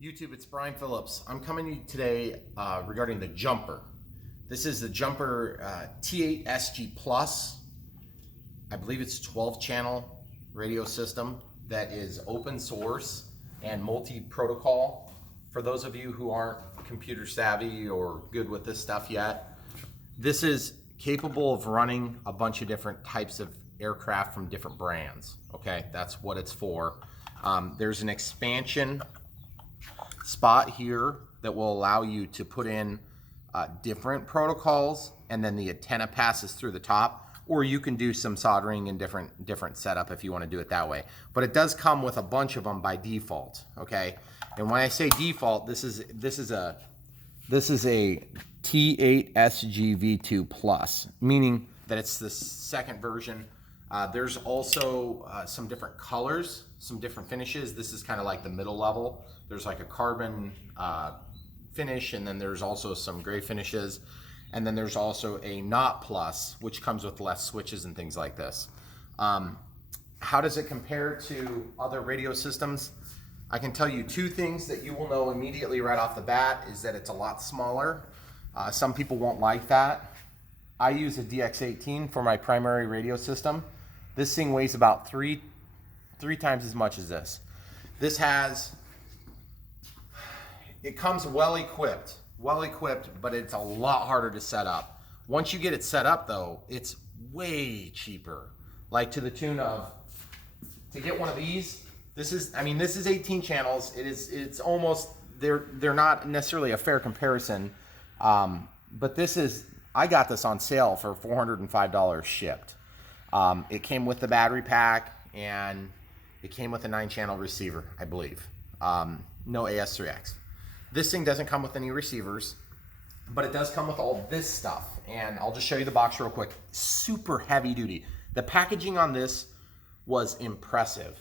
YouTube, it's Brian Phillips. I'm coming to you today regarding the Jumper. This is the Jumper T8SG Plus. I believe it's 12-channel radio system that is open source and multi-protocol. For those of you who aren't computer savvy or good with this stuff yet, this is capable of running a bunch of different types of aircraft from different brands. Okay, that's what it's for. There's an expansion spot here that will allow you to put in different protocols, and then the antenna passes through the top, or you can do some soldering and different setup if you want to do it that way. But it does come with a bunch of them by default. Okay, and when I say default, this is a T8SG V2 Plus, meaning that it's the second version. There's also some different colors, some different finishes. This is kind of like the middle level. There's like a carbon finish, and then there's also some gray finishes. And then there's also a Not Plus, which comes with less switches and things like this. How does it compare to other radio systems? I can tell you two things that you will know immediately right off the bat is that it's a lot smaller. Some people won't like that. I use a DX18 for my primary radio system. This thing weighs about three times as much as this. It comes well equipped, but it's a lot harder to set up. Once you get it set up though, it's way cheaper. Like to the tune of, to get one of these, this is 18 channels. It's almost, they're not necessarily a fair comparison. But I got this on sale for $405 shipped. It came with the battery pack, and it came with a 9-channel receiver, I believe. No AS3X. This thing doesn't come with any receivers, but it does come with all this stuff. And I'll just show you the box real quick. Super heavy duty. The packaging on this was impressive.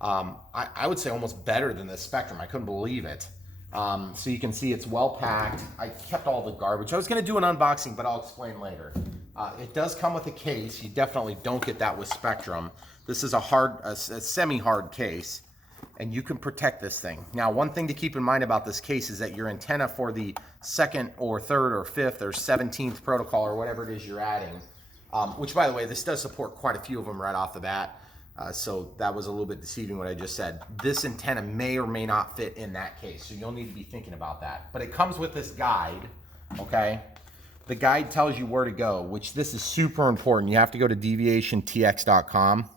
I would say almost better than the Spectrum. I couldn't believe it. So you can see it's well packed. I kept all the garbage. I was going to do an unboxing, but I'll explain later. It does come with a case. You definitely don't get that with Spectrum. This is a semi-hard case, and you can protect this thing. Now, one thing to keep in mind about this case is that your antenna for the second or third or fifth or 17th protocol or whatever it is you're adding, which, by the way, this does support quite a few of them right off the bat. So that was a little bit deceiving what I just said. This antenna may or may not fit in that case, so you'll need to be thinking about that. But it comes with this guide, okay? The guide tells you where to go, which this is super important. You have to go to deviationtx.com,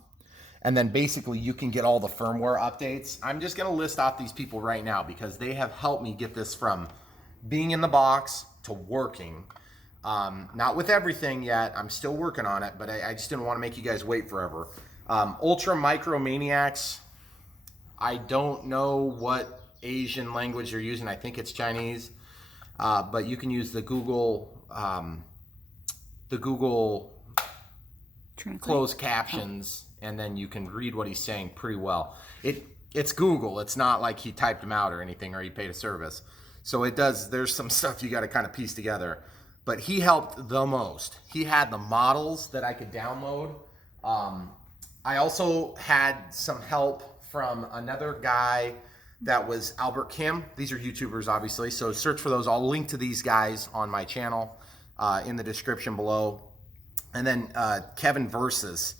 and then basically you can get all the firmware updates. I'm just gonna list off these people right now because they have helped me get this from being in the box to working. Not with everything yet, I'm still working on it, but I just didn't wanna make you guys wait forever. Ultra Micro Maniacs. I don't know what Asian language you're using. I think it's Chinese, but you can use the Google closed captions, and then you can read what he's saying pretty well. It's Google. It's not like he typed them out or anything, or he paid a service. So it does. There's some stuff you got to kind of piece together. But he helped the most. He had the models that I could download. I also had some help from another guy that was Albert Kim. These are YouTubers, obviously, so search for those. I'll link to these guys on my channel in the description below. And then Ken Versus,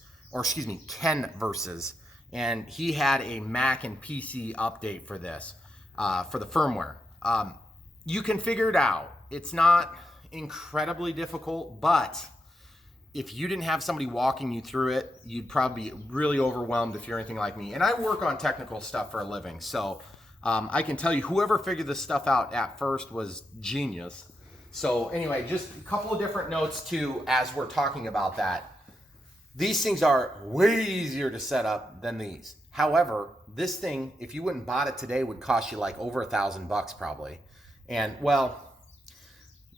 and he had a Mac and PC update for this, for the firmware. You can figure it out. It's not incredibly difficult, but if you didn't have somebody walking you through it, you'd probably be really overwhelmed if you're anything like me. And I work on technical stuff for a living, so I can tell you whoever figured this stuff out at first was genius. So anyway, just a couple of different notes too as we're talking about that. These things are way easier to set up than these. However, this thing, if you went and bought it today, would cost you like over $1,000 probably. And well,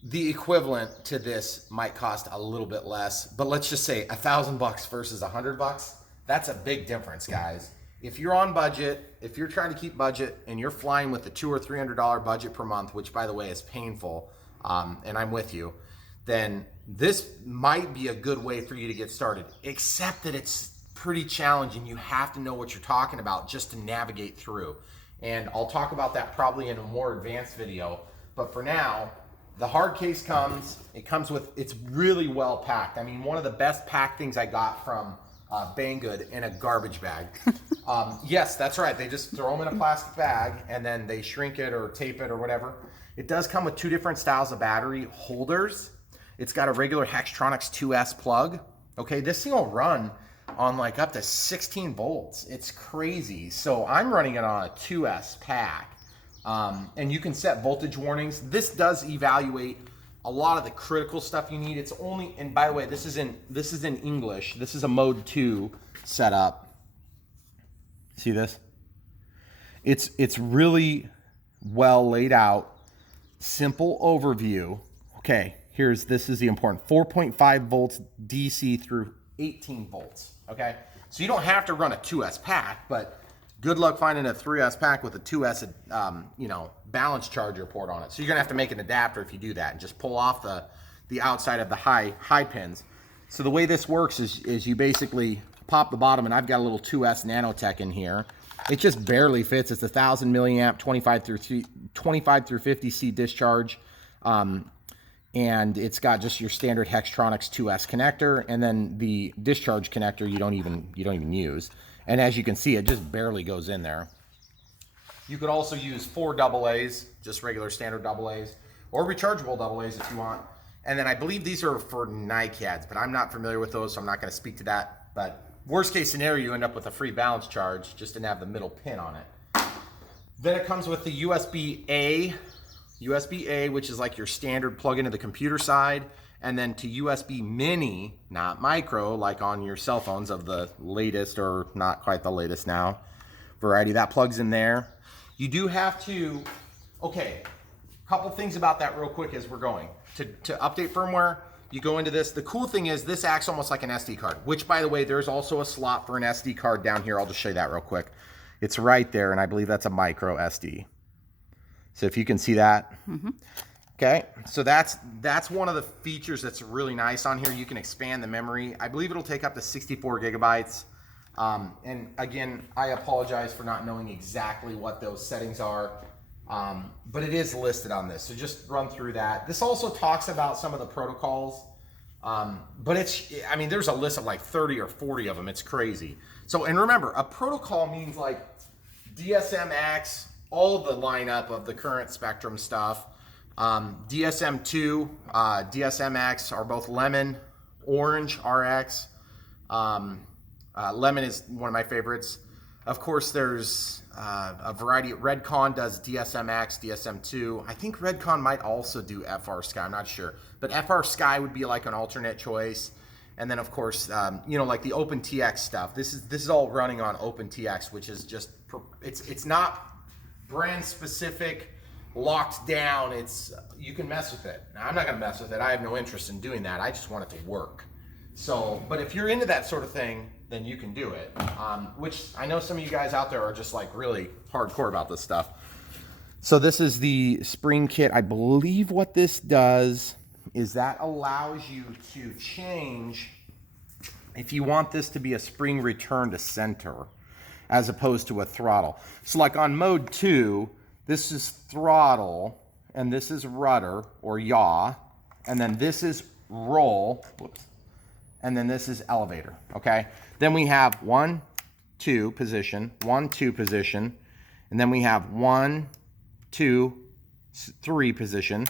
the equivalent to this might cost a little bit less, but let's just say $1,000 versus $100. That's a big difference, guys. If you're on budget, if you're trying to keep budget and you're flying with a $200 or $300 budget per month, which by the way is painful, and I'm with you, then this might be a good way for you to get started, except that it's pretty challenging. You have to know what you're talking about just to navigate through. And I'll talk about that probably in a more advanced video. But for now, the hard case comes, it's really well packed. I mean, one of the best packed things I got from Banggood in a garbage bag. Yes, that's right. They just throw them in a plastic bag and then they shrink it or tape it or whatever. It does come with 2 different styles of battery holders. It's got a regular Hextronics 2S plug. Okay, this thing will run on like up to 16 volts. It's crazy. So I'm running it on a 2S pack. And you can set voltage warnings. This does evaluate a lot of the critical stuff you need. It's only, and by the way, this is in English. This is a mode 2 setup. See this? It's really well laid out. Simple overview. Okay, this is the important 4.5 volts DC through 18 volts. Okay, so you don't have to run a 2S pack, but good luck finding a 3S pack with a 2S, balance charger port on it. So you're gonna have to make an adapter if you do that, and just pull off the outside of the high pins. So the way this works is you basically pop the bottom, and I've got a little 2S Nanotech in here. It just barely fits. It's 1,000 milliamp, 25 through 50 C discharge. And it's got just your standard Hextronics 2S connector, and then the discharge connector you don't even use. And as you can see, it just barely goes in there. You could also use 4 AA's, just regular standard AA's, or rechargeable AA's if you want. And then I believe these are for NiCads, but I'm not familiar with those, so I'm not going to speak to that. But worst case scenario, you end up with a free balance charge, just didn't have the middle pin on it. Then it comes with the USB-A, which is like your standard plug into the computer side, and then to USB mini, not micro, like on your cell phones of the latest or not quite the latest now variety. That plugs in there. You do have to, okay, a couple things about that real quick as we're going. To update firmware, you go into this. The cool thing is this acts almost like an SD card, which by the way, there's also a slot for an SD card down here. I'll just show you that real quick. It's right there, and I believe that's a micro SD. So if you can see that. Mm-hmm. Okay, so that's one of the features that's really nice on here. You can expand the memory. I believe it'll take up to 64 gigabytes. And again, I apologize for not knowing exactly what those settings are, but it is listed on this. So just run through that. This also talks about some of the protocols, but there's a list of like 30 or 40 of them. It's crazy. So, and remember, a protocol means like DSMX, all the lineup of the current Spectrum stuff. DSM2, DSMX are both Lemon, Orange, RX. Lemon is one of my favorites. Of course, there's a variety. Redcon does DSMX, DSM2. I think Redcon might also do FR Sky. I'm not sure. But FR Sky would be like an alternate choice. And then, of course, like the OpenTX stuff. This is all running on OpenTX, which is just, it's not brand specific, locked down. You can mess with it. Now, I'm not going to mess with it. I have no interest in doing that. I just want it to work. So, but if you're into that sort of thing, then you can do it. Which I know some of you guys out there are just like really hardcore about this stuff. So this is the spring kit. I believe what this does is that allows you to change if you want this to be a spring return to center as opposed to a throttle. So like on mode 2, this is throttle, and this is rudder or yaw, and then this is roll, whoops, and then this is elevator, okay? Then we have 1, 2 position, 1, 2 position, and then we have 1, 2, 3 position,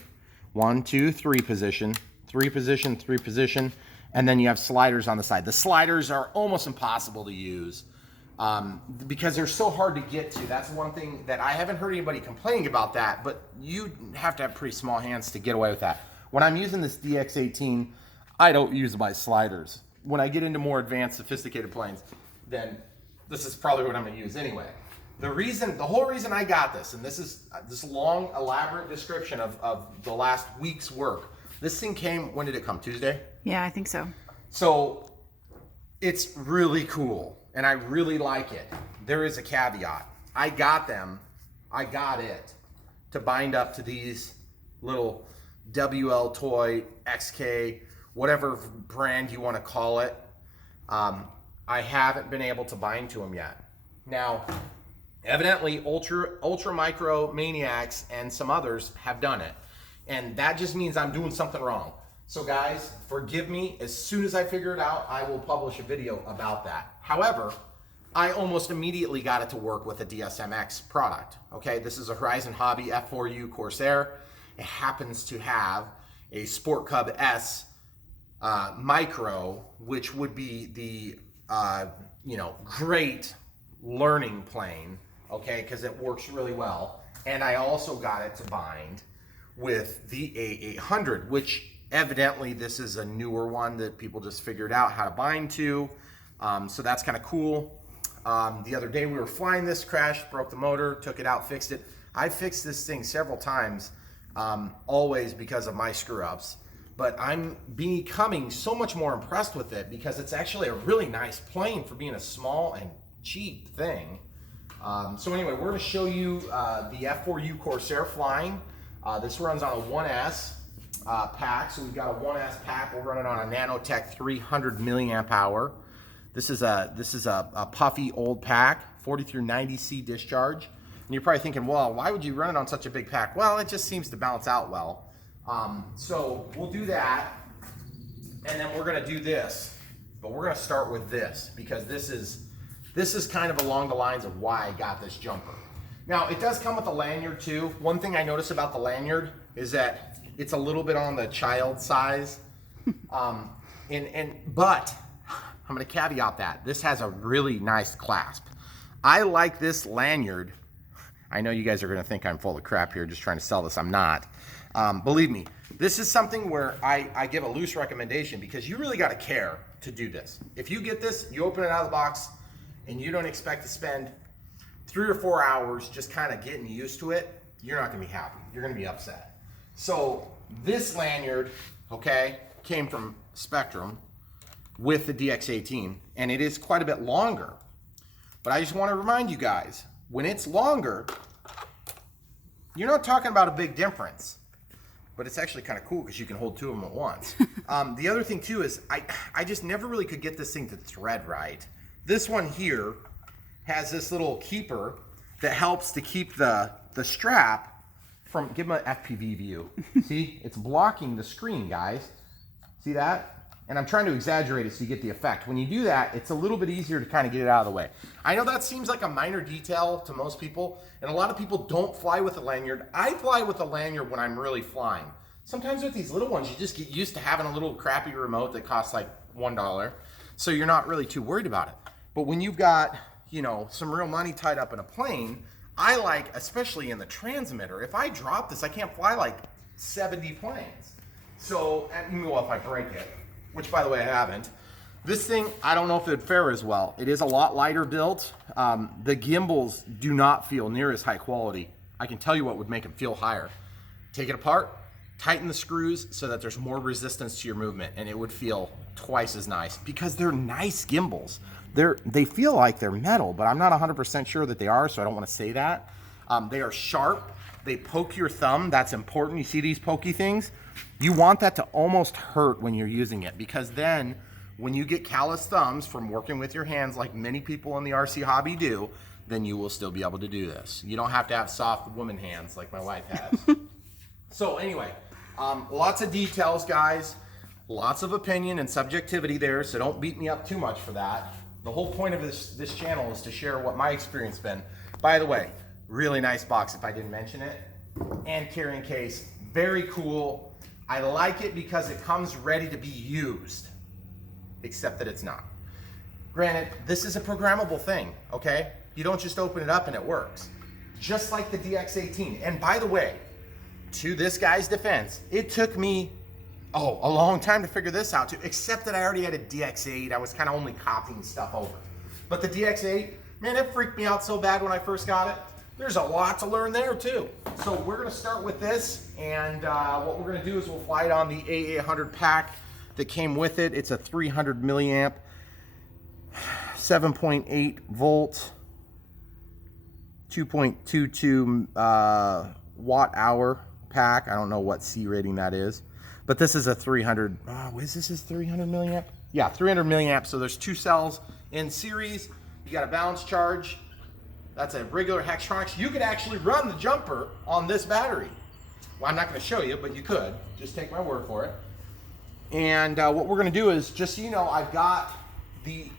1, 2, 3 position, 3 position, 3 position, and then you have sliders on the side. The sliders are almost impossible to use because they're so hard to get to. That's one thing that I haven't heard anybody complaining about that, but you have to have pretty small hands to get away with that. When I'm using this DX18, I don't use my sliders. When I get into more advanced, sophisticated planes, then this is probably what I'm gonna use anyway. The whole reason I got this, and this is this long, elaborate description of the last week's work. This thing came, when did it come, Tuesday? Yeah, I think so. So it's really cool, and I really like it. There is a caveat. I got it to bind up to these little WL Toy, XK, whatever brand you want to call it. I haven't been able to bind to them yet. Now, Evidently, ultra micro maniacs and some others have done it. And that just means I'm doing something wrong. So guys, forgive me. As soon as I figure it out, I will publish a video about that. However, I almost immediately got it to work with a DSMX product. Okay, this is a Horizon Hobby F4U Corsair. It happens to have a Sport Cub S Micro, which would be the great learning plane, okay, because it works really well. And I also got it to bind with the A800, which evidently this is a newer one that people just figured out how to bind to. So that's kind of cool. The other day we were flying this, crashed, broke the motor, took it out, fixed it. I fixed this thing several times, always because of my screw-ups. But I'm becoming so much more impressed with it because it's actually a really nice plane for being a small and cheap thing. So anyway, we're going to show you the F4U Corsair flying. This runs on a 1S pack. So we've got a 1S pack. We're running on a Nanotech 300 milliamp hour. This is a puffy old pack, 40 through 90C discharge. And you're probably thinking, well, why would you run it on such a big pack? Well, it just seems to balance out well. So we'll do that, and then we're going to do this, but we're going to start with this because this is kind of along the lines of why I got this jumper. Now, it does come with a lanyard too. One thing I noticed about the lanyard is that it's a little bit on the child size, but I'm going to caveat that this has a really nice clasp. I like this lanyard. I know you guys are going to think I'm full of crap here just trying to sell this. I'm not. Believe me, this is something where I give a loose recommendation because you really got to care to do this. If you get this, you open it out of the box, and you don't expect to spend 3 or 4 hours just kind of getting used to it, you're not going to be happy. You're going to be upset. So this lanyard, okay, came from Spectrum with the DX18, and it is quite a bit longer. But I just want to remind you guys, when it's longer, you're not talking about a big difference. But it's actually kind of cool because you can hold 2 of them at once. The other thing too is I just never really could get this thing to thread right. This one here has this little keeper that helps to keep the strap from, give them an FPV view. See, it's blocking the screen, guys. See that? And I'm trying to exaggerate it so you get the effect. When you do that, it's a little bit easier to kind of get it out of the way. I know that seems like a minor detail to most people, and a lot of people don't fly with a lanyard. I fly with a lanyard when I'm really flying. Sometimes with these little ones, you just get used to having a little crappy remote that costs like $1, so you're not really too worried about it. But when you've got, you know, some real money tied up in a plane, I like, especially in the transmitter, if I drop this, I can't fly like 70 planes. So, well, if I break it, which by the way I haven't. This thing, I don't know if it'd fare as well. It is a lot lighter built. The gimbals do not feel near as high quality. I can tell you what would make them feel higher. Take it apart, tighten the screws so that there's more resistance to your movement, and it would feel twice as nice because they're nice gimbals. They feel like they're metal, but I'm not 100% sure that they are, so I don't want to say that. They are sharp. They poke your thumb. That's important. You see these pokey things? You want that to almost hurt when you're using it, because then when you get callous thumbs from working with your hands like many people in the RC hobby do, then you will still be able to do this. You don't have to have soft woman hands like my wife has. So anyway, lots of details, guys. Lots of opinion and subjectivity there, so don't beat me up too much for that. The whole point of this channel is to share what my experience been. By the way, really nice box if I didn't mention it. And carrying case, very cool. I like it because it comes ready to be used, except that it's not. Granted, this is a programmable thing, okay? You don't just open it up and it works. Just like the DX18. And by the way, to this guy's defense, it took me, a long time to figure this out too, except that I already had a DX8. I was kind of only copying stuff over. But the DX8, man, it freaked me out so bad when I first got it. There's a lot to learn there too. So we're gonna start with this, and what we're gonna do is we'll fly it on the A800 pack that came with it. It's a 300 milliamp, 7.8 volt, 2.22 watt hour pack. I don't know what C rating that is, but this is a 300, is this 300 milliamp? Yeah, 300 milliamp, so there's 2 cells in series. You got a balance charge. That's a regular Hextronics. You could actually run the jumper on this battery. Well, I'm not going to show you, but you could. Just take my word for it. And what we're going to do is, just so you know, I've got the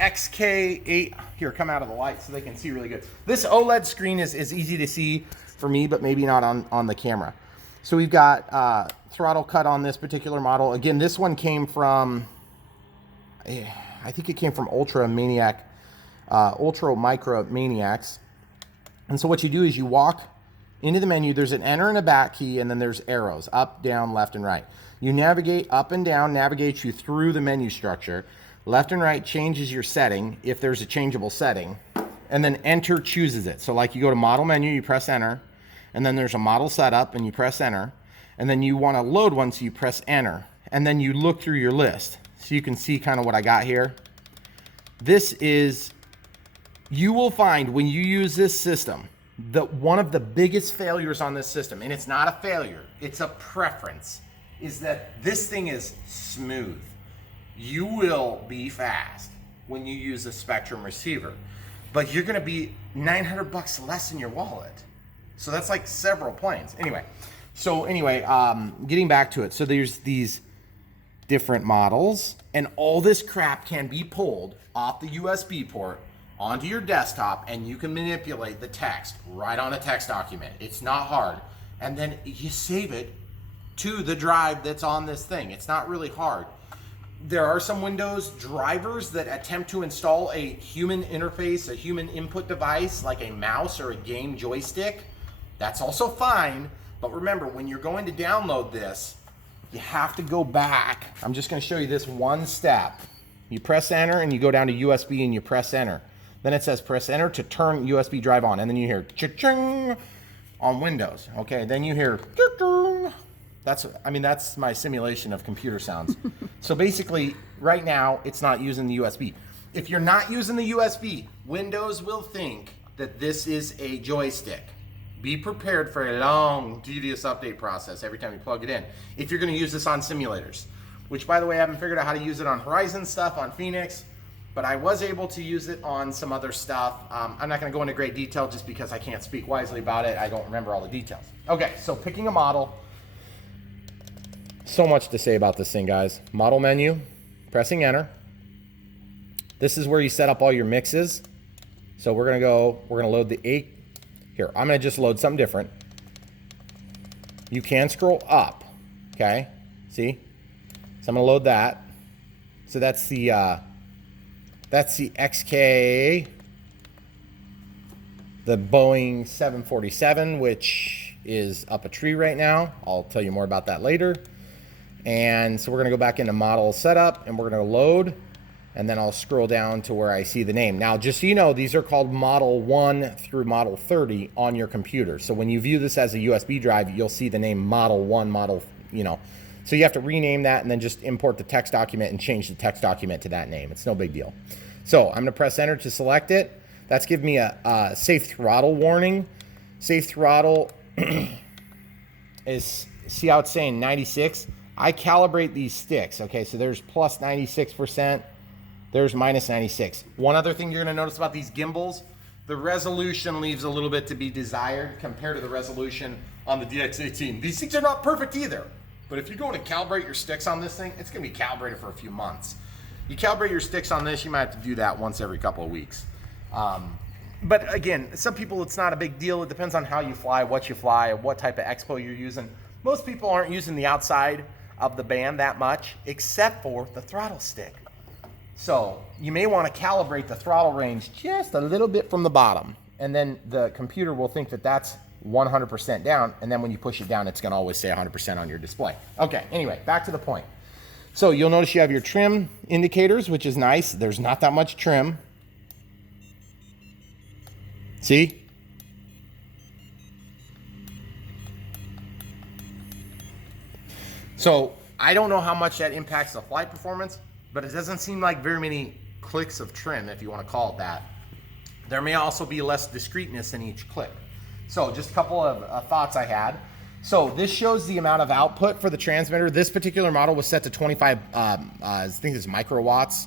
XK8. Here, come out of the light so they can see really good. This OLED screen is easy to see for me, but maybe not on the camera. So we've got throttle cut on this particular model. Again, this one came from, I think it came from Ultra Micro Maniacs. And so what you do is you walk into the menu. There's an enter and a back key, and then there's arrows up, down, left, and right. You navigate up and down, navigates you through the menu structure. Left and right changes your setting if there's a changeable setting, and then enter chooses it. So like you go to model menu, you press enter, and then there's a model setup and you press enter, and then you want to load one, so you press enter, and then you look through your list. So you can see kind of what I got here. This is, you will find when you use this system, that one of the biggest failures on this system, and it's not a failure, it's a preference, is that this thing is smooth. You will be fast when you use a Spectrum receiver, but you're gonna be 900 bucks less in your wallet. So that's like several planes. Anyway, getting back to it. So there's these different models, and all this crap can be pulled off the USB port onto your desktop, and you can manipulate the text right on a text document. It's not hard. And then you save it to the drive that's on this thing. It's not really hard. There are some Windows drivers that attempt to install a human interface, a human input device, like a mouse or a game joystick. That's also fine, but remember, when you're going to download this, you have to go back. I'm just gonna show you this one step. You press enter and you go down to USB and you press enter. Then it says press enter to turn USB drive on, and then you hear cha-ching on Windows. Okay, then you hear cha-ching. That's my simulation of computer sounds. So basically, right now, it's not using the USB. If you're not using the USB, Windows will think that this is a joystick. Be prepared for a long, tedious update process every time you plug it in. If you're gonna use this on simulators, which by the way, I haven't figured out how to use it on Horizon stuff, on Phoenix, but I was able to use it on some other stuff. I'm not gonna go into great detail just because I can't speak wisely about it. I don't remember all the details. Okay, so picking a model. So much to say about this thing, guys. Model menu, pressing enter. This is where you set up all your mixes. So we're gonna load the 8. Here, I'm gonna just load something different. You can scroll up, okay? See? So I'm gonna load that. So that's the XK, the Boeing 747, which is up a tree right now. I'll tell you more about that later. And so we're gonna go back into model setup, and we're gonna load, and then I'll scroll down to where I see the name. Now, just so you know, these are called Model 1 through Model 30 on your computer. So when you view this as a USB drive, you'll see the name Model 1, So you have to rename that and then just import the text document and change the text document to that name. It's no big deal. So I'm gonna press enter to select it. That's giving me a safe throttle warning. Safe throttle is, see how it's saying 96? I calibrate these sticks, okay? So there's plus 96%, there's minus 96. One other thing you're gonna notice about these gimbals, the resolution leaves a little bit to be desired compared to the resolution on the DX18. These things are not perfect either, but if you go to calibrate your sticks on this thing, it's gonna be calibrated for a few months. You calibrate your sticks on this, you might have to do that once every couple of weeks. But again, some people, it's not a big deal. It depends on how you fly, what type of expo you're using. Most people aren't using the outside of the band that much, except for the throttle stick. So you may want to calibrate the throttle range just a little bit from the bottom, and then the computer will think that that's 100% down, and then when you push it down, it's going to always say 100% on your display. Okay, anyway, back to the point. So you'll notice you have your trim indicators, which is nice. There's not that much trim. See? So I don't know how much that impacts the flight performance, but it doesn't seem like very many clicks of trim, if you want to call it that. There may also be less discreteness in each click. So just a couple of thoughts I had. So this shows the amount of output for the transmitter. This particular model was set to 25, I think it's microwatts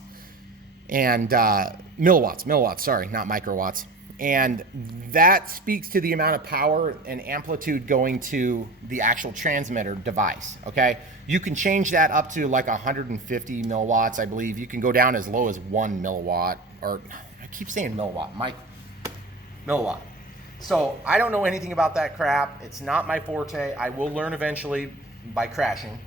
and milliwatts, sorry, not microwatts. And that speaks to the amount of power and amplitude going to the actual transmitter device, okay? You can change that up to like 150 milliwatts, I believe. You can go down as low as 1 milliwatt, or I keep saying milliwatt, milliwatt. So I don't know anything about that crap. It's not my forte. I will learn eventually by crashing.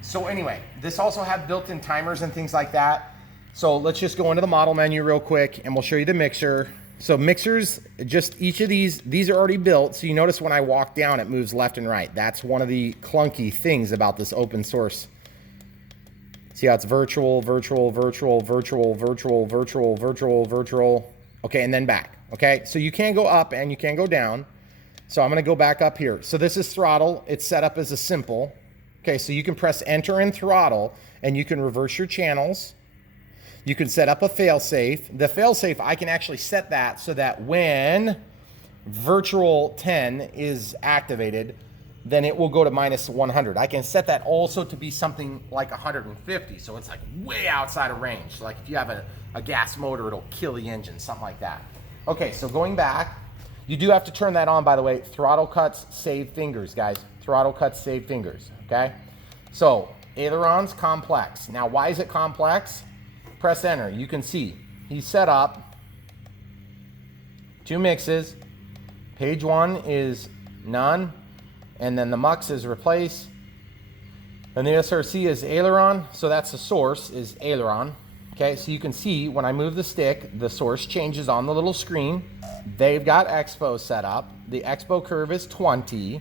So anyway, this also has built-in timers and things like that. So let's just go into the model menu real quick and we'll show you the mixer. So mixers, just each of these are already built. So you notice when I walk down, it moves left and right. That's one of the clunky things about this open source. See how it's virtual, virtual, virtual, virtual, virtual, virtual, virtual, virtual. Okay, and then back. Okay, so you can go up and you can go down. So I'm gonna go back up here. So this is throttle. It's set up as a simple. Okay, so you can press enter and throttle and you can reverse your channels. You can set up a failsafe. The failsafe, I can actually set that so that when virtual 10 is activated, then it will go to minus 100. I can set that also to be something like 150, so it's like way outside of range. Like if you have a gas motor, it'll kill the engine, something like that. Okay, so going back, you do have to turn that on, by the way. Throttle cuts, save fingers, guys. Throttle cuts, save fingers, okay? So ailerons, complex. Now, why is it complex? Press enter. You can see he's set up 2 mixes. Page 1 is none, and then the mux is replace, and the SRC is aileron, so that's the source is aileron. Okay, so you can see when I move the stick, the source changes on the little screen. They've got expo set up. The expo curve is 20,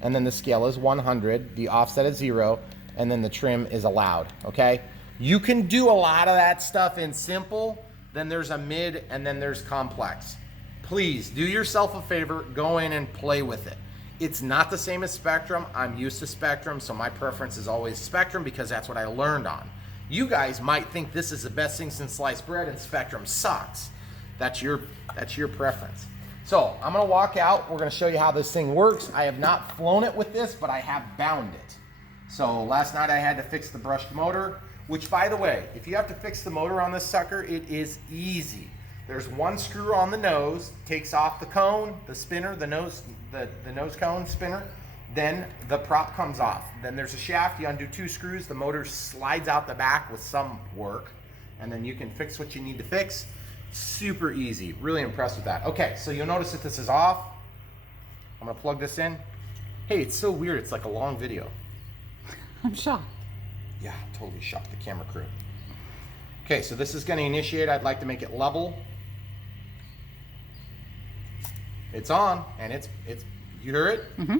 and then the scale is 100, the offset is 0, and then the trim is allowed. Okay, you can do a lot of that stuff in simple, then there's a mid, and then there's complex. Please do yourself a favor, go in and play with it. It's not the same as Spectrum. I'm used to Spectrum, so my preference is always Spectrum because that's what I learned on. You guys might think this is the best thing since sliced bread and Spectrum sucks. That's your preference. So I'm gonna walk out. We're gonna show you how this thing works. I have not flown it with this, but I have bound it. So last night I had to fix the brushed motor, which by the way, if you have to fix the motor on this sucker, it is easy. There's one screw on the nose, takes off the cone, the spinner, the nose cone spinner, then the prop comes off. Then there's a shaft, you undo 2 screws, the motor slides out the back with some work, and then you can fix what you need to fix. Super easy, really impressed with that. Okay, so you'll notice that this is off. I'm gonna plug this in. Hey, it's so weird, it's like a long video. I'm shocked. Yeah, totally shocked the camera crew. Okay, so this is gonna initiate. I'd like to make it level. It's on, and it's you hear it? Mm-hmm.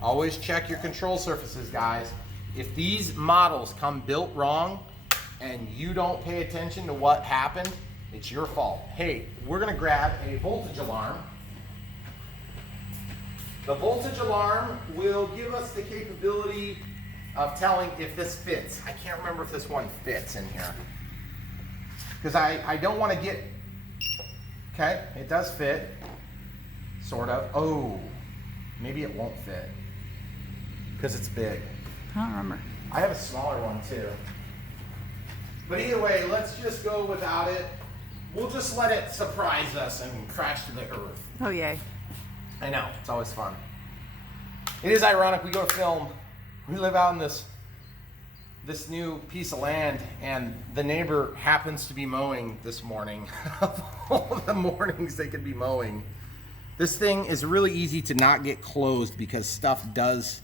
Always check your control surfaces, guys. If these models come built wrong and you don't pay attention to what happened, it's your fault. Hey, we're gonna grab a voltage alarm. The voltage alarm will give us the capability of telling if this fits. I can't remember if this one fits in here. Because I don't want to get, okay, it does fit, sort of. Oh, maybe it won't fit because it's big. I don't remember. I have a smaller one too. But either way, let's just go without it. We'll just let it surprise us and crash to the earth. Oh, yay. I know, it's always fun. It is ironic, we go to film, we live out in this new piece of land, and the neighbor happens to be mowing this morning. Of all the mornings they could be mowing. This thing is really easy to not get closed because stuff does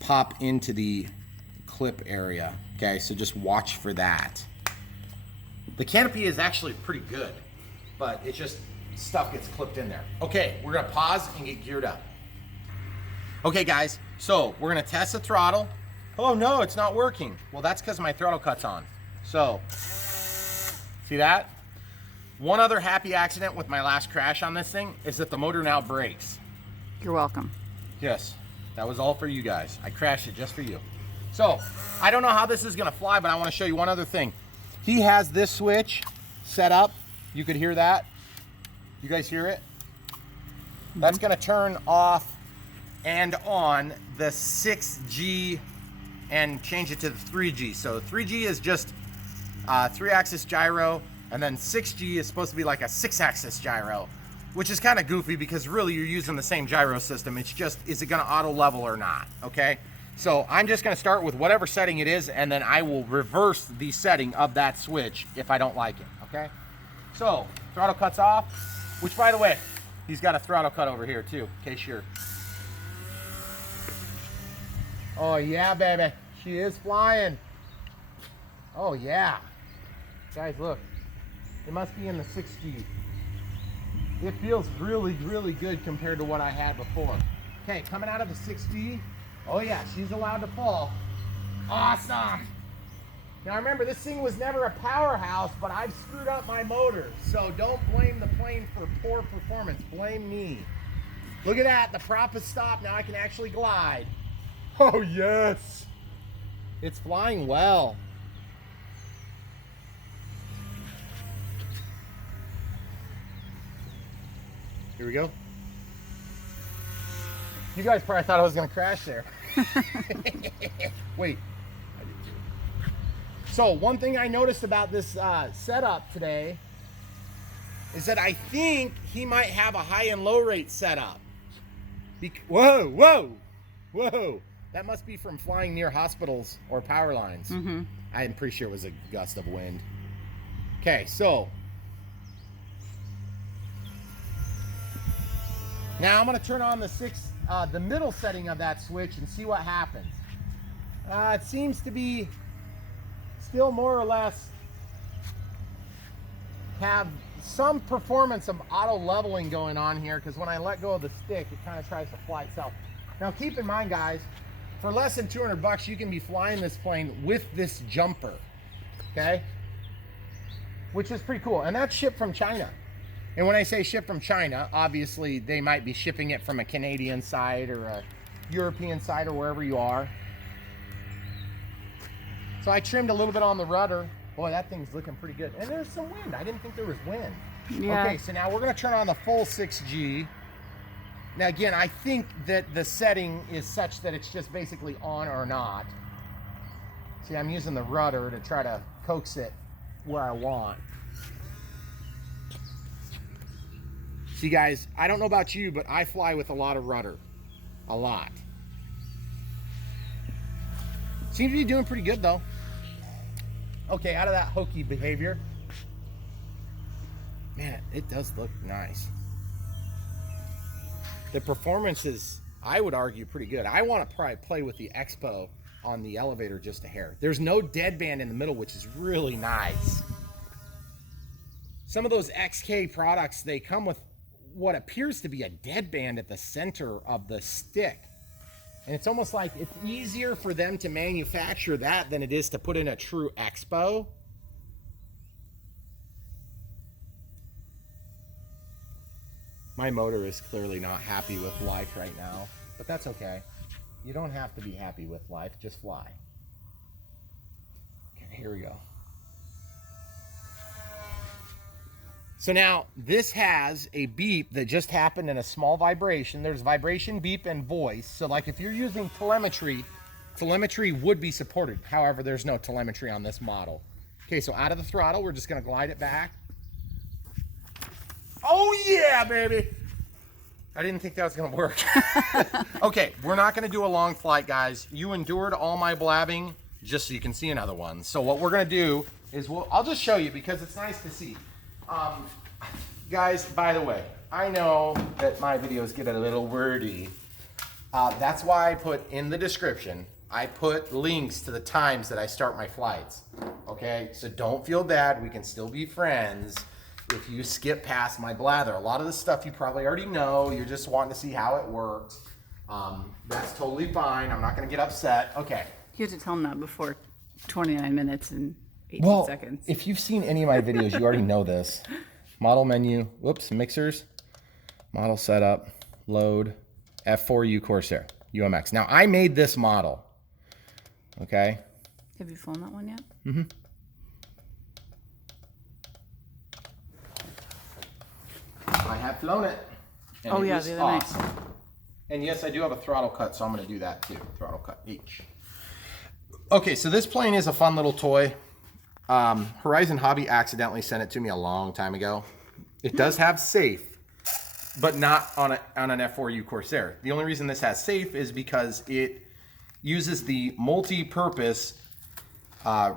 pop into the clip area. Okay, so just watch for that. The canopy is actually pretty good, but it's just stuff gets clipped in there. Okay, we're gonna pause and get geared up. Okay guys, so we're gonna test the throttle. Oh no, it's not working. Well, that's because my throttle cut's on. So, see that? One other happy accident with my last crash on this thing is that the motor now brakes. You're welcome. Yes, that was all for you guys. I crashed it just for you. So, I don't know how this is gonna fly, but I wanna show you one other thing. He has this switch set up. You could hear that. You guys hear it? That's gonna turn off and on the 6G and change it to the 3G. So 3G is just 3-axis gyro. And then 6G is supposed to be like a 6-axis gyro, which is kind of goofy because really you're using the same gyro system. It's just, is it gonna auto level or not, okay? So I'm just gonna start with whatever setting it is, and then I will reverse the setting of that switch if I don't like it, okay? So, throttle cuts off, which by the way, he's got a throttle cut over here too, in case you're... Oh yeah, baby, she is flying. Oh yeah. Guys, look, it must be in the 6G. It feels really, really good compared to what I had before. Okay, coming out of the 6G. Oh yeah, she's allowed to fall. Awesome. Now remember, this thing was never a powerhouse, but I've screwed up my motor. So don't blame the plane for poor performance, blame me. Look at that, the prop is stopped, now I can actually glide. Oh yes. It's flying well. Here we go. You guys probably thought I was gonna crash there. Wait, I did too. So one thing I noticed about this setup today is that I think he might have a high and low rate setup. Whoa, whoa, whoa. That must be from flying near hospitals or power lines. Mm-hmm. I'm pretty sure it was a gust of wind. Okay, so now I'm going to turn on the middle setting of that switch and see what happens. It seems to be still more or less have some performance of auto leveling going on here, because when I let go of the stick, it kind of tries to fly itself. Now keep in mind, guys, for less than 200 bucks, you can be flying this plane with this jumper, okay? Which is pretty cool, and that's shipped from China. And when I say ship from China, obviously they might be shipping it from a Canadian side or a European side or wherever you are. So I trimmed a little bit on the rudder. Boy, that thing's looking pretty good. And there's some wind. I didn't think there was wind. Yeah. Okay, so now we're gonna turn on the full 6G. Now again, I think that the setting is such that it's just basically on or not. See, I'm using the rudder to try to coax it where I want. See guys, I don't know about you, but I fly with a lot of rudder. A lot. Seems to be doing pretty good though. Okay, out of that hokey behavior. Man, it does look nice. The performance is, I would argue, pretty good. I want to probably play with the Expo on the elevator just a hair. There's no deadband in the middle, which is really nice. Some of those XK products, they come with what appears to be a deadband at the center of the stick. And it's almost like it's easier for them to manufacture that than it is to put in a true Expo. My motor is clearly not happy with life right now, but that's okay. You don't have to be happy with life, just fly. Okay, here we go. So now this has a beep that just happened in a small vibration. There's vibration, beep, and voice. So like if you're using telemetry, telemetry would be supported. However, there's no telemetry on this model. Okay, so out of the throttle, we're just gonna glide it back. Oh yeah, baby. I didn't think that was gonna work. Okay, we're not gonna do a long flight, guys. You endured all my blabbing just so you can see another one. So what we're gonna do is I'll just show you because it's nice to see. Guys, by the way, I know that my videos get a little wordy. That's why I put in the description, I put links to the times that I start my flights. Okay, so don't feel bad. We can still be friends if you skip past my blather. A lot of the stuff you probably already know. You're just wanting to see how it works. That's totally fine. I'm not going to get upset. Okay. You have to tell them that before 29 minutes and 18 seconds. If you've seen any of my videos, you already know this. Model menu, whoops, mixers, model setup, load, F4U Corsair UMX. Now, I made this model, okay? Have you flown that one yet? Mm-hmm. I have flown it. And oh, it yeah, was the other awesome. Night. And yes, I do have a throttle cut, so I'm going to do that too. Throttle cut each. Okay, so this plane is a fun little toy. Horizon Hobby accidentally sent it to me a long time ago. It does have safe, but not on an F4U Corsair. The only reason this has safe is because it uses the multi-purpose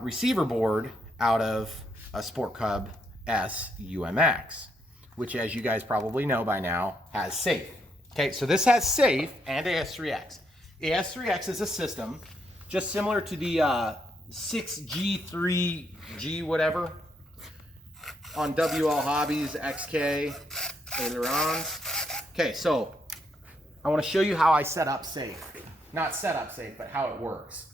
receiver board out of a Sport Cub S UMX, which, as you guys probably know by now, has safe. Okay, so this has safe and AS3X. AS3X is a system just similar to the 6G, 3G, whatever, on WL Hobbies, XK, ailerons. Okay, so I want to show you how I set up safe. Not set up safe, but how it works.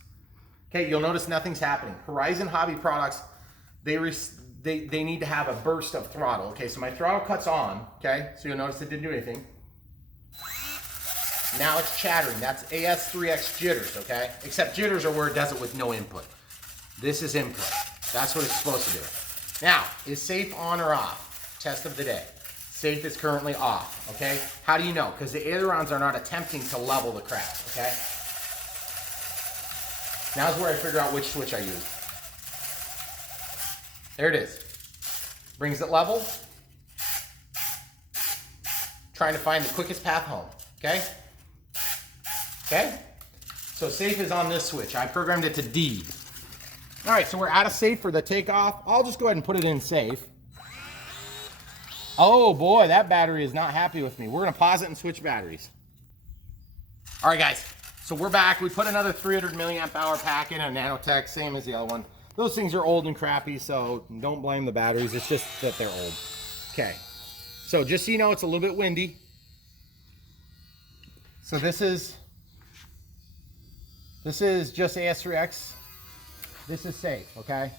Okay, you'll notice nothing's happening. Horizon Hobby products, they need to have a burst of throttle. Okay, so my throttle cuts on, okay? So you'll notice it didn't do anything. Now it's chattering. That's AS3X jitters, okay? Except jitters are where it does it with no input. This is input. That's what it's supposed to do. Now, is safe on or off? Test of the day. Safe is currently off, okay? How do you know? Because the ailerons are not attempting to level the craft, okay? Now's where I figure out which switch I use. There it is. Brings it level. Trying to find the quickest path home, okay? Okay? So safe is on this switch. I programmed it to D. All right, so we're out of safe for the takeoff. I'll just go ahead and put it in safe. Oh boy, that battery is not happy with me. We're gonna pause it and switch batteries. All right, guys, so we're back. We put another 300 milliamp hour pack in a Nanotech, same as the other one. Those things are old and crappy, so don't blame the batteries. It's just that they're old. Okay, so just so you know, it's a little bit windy. So this is just AS3X. This is safe, okay?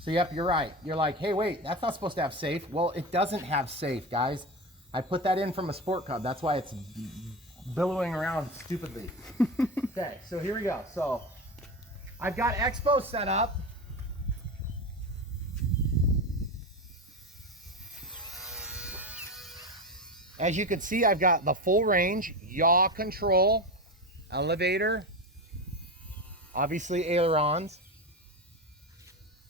So yep, you're right. You're like, hey, wait, that's not supposed to have safe. Well, it doesn't have safe, guys. I put that in from a Sport Cub. That's why it's billowing around stupidly. Okay, so here we go. So I've got Expo set up. As you can see, I've got the full range, yaw control, elevator, obviously ailerons.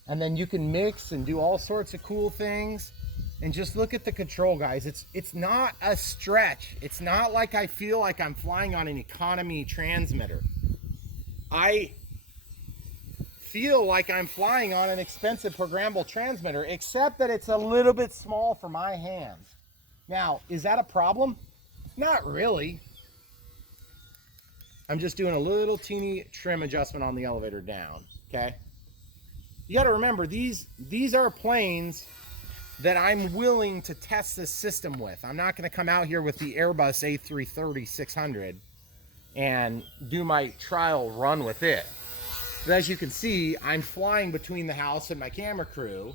And then you can mix and do all sorts of cool things. And just look at the control, guys. It's not a stretch. It's not like I feel like I'm flying on an economy transmitter. I feel like I'm flying on an expensive programmable transmitter, except that it's a little bit small for my hands. Now, is that a problem? Not really. I'm just doing a little teeny trim adjustment on the elevator down, okay? You got to remember, these are planes that I'm willing to test this system with. I'm not going to come out here with the Airbus A330-600 and do my trial run with it. But as you can see, I'm flying between the house and my camera crew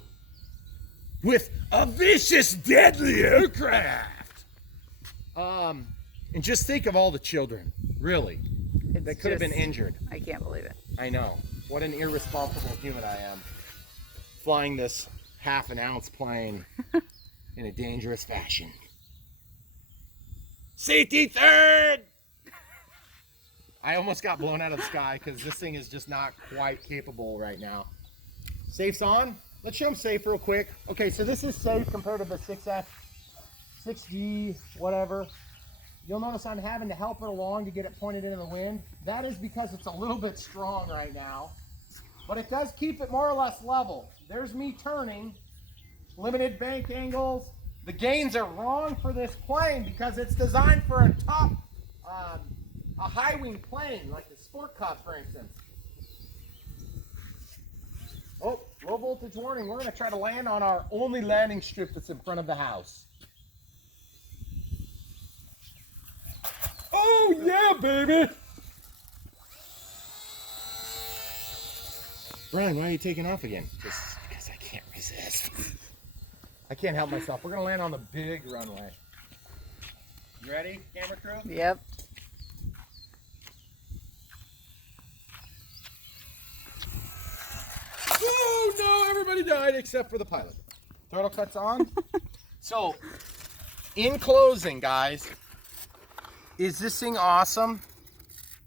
with a vicious, deadly aircraft. And just think of all the children, really, that could have been injured. I can't believe it. I know. What an irresponsible human I am. Flying this half an ounce plane in a dangerous fashion. Safety third! I almost got blown out of the sky because this thing is just not quite capable right now. Safe's on. Let's show them safe real quick. Okay, so this is safe compared to the 6F, 6G, whatever. You'll notice I'm having to help it along to get it pointed into the wind. That is because it's a little bit strong right now, but it does keep it more or less level. There's me turning, limited bank angles. The gains are wrong for this plane because it's designed for a top, a high wing plane, like the Sport Cub, for instance. Oh, low voltage warning. We're gonna try to land on our only landing strip that's in front of the house. Oh yeah, baby! Brian, why are you taking off again? Just because I can't resist. I can't help myself. We're gonna land on the big runway. You ready, camera crew? Yep. Oh no, everybody died except for the pilot. Throttle cuts on. So, in closing, guys, is this thing awesome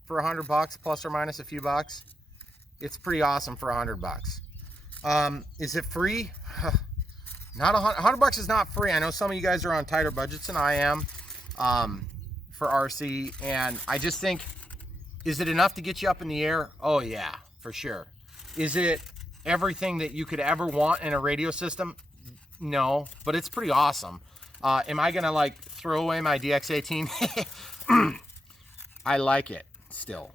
for $100 plus or minus a few bucks? It's pretty awesome for $100. Is it free? Not $100 is not free. I know some of you guys are on tighter budgets than I am for RC, and I just think, is it enough to get you up in the air? Oh yeah, for sure. Is it everything that you could ever want in a radio system? No, but it's pretty awesome. Am I gonna like throw away my DX18? I like it still,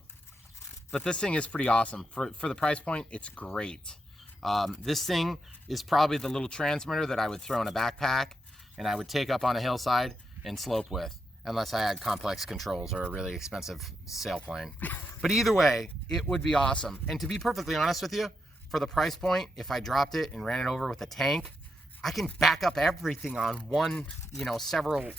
but this thing is pretty awesome. For the price point, it's great. This thing is probably the little transmitter that I would throw in a backpack and I would take up on a hillside and slope with, unless I had complex controls or a really expensive sailplane. But either way, it would be awesome. And to be perfectly honest with you, for the price point, if I dropped it and ran it over with a tank, I can back up everything on one, you know, not several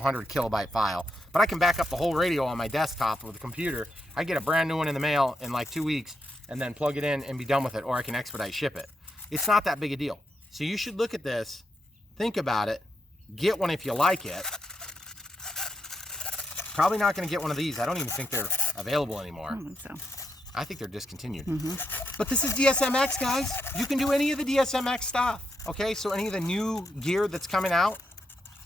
hundred kilobyte file, but I can back up the whole radio on my desktop with a computer. I get a brand new one in the mail in like 2 weeks and then plug it in and be done with it, or I can expedite ship it. It's not that big a deal. So you should look at this, think about it, get one if you like it. Probably not gonna get one of these. I don't even think they're available anymore. I don't think so. I think they're discontinued. But this is DSMX, guys. You can do any of the DSMX stuff, okay? So any of the new gear that's coming out,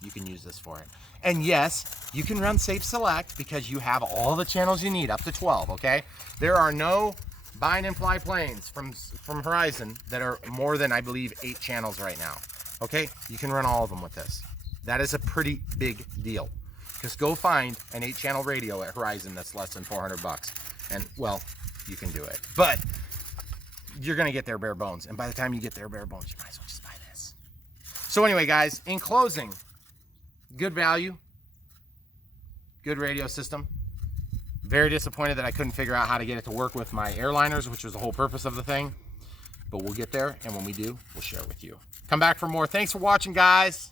you can use this for it. And yes, you can run Safe Select because you have all the channels you need, up to 12, okay? There are no bind and fly planes from Horizon that are more than, I believe, 8 channels right now, okay? You can run all of them with this. That is a pretty big deal. Just go find an 8-channel radio at Horizon that's less than $400. And, well, you can do it. But you're going to get their bare bones. And by the time you get their bare bones, you might as well just buy this. So anyway, guys, in closing, good value, good radio system. Very disappointed that I couldn't figure out how to get it to work with my airliners, which was the whole purpose of the thing. But we'll get there, and when we do, we'll share it with you. Come back for more. Thanks for watching, guys.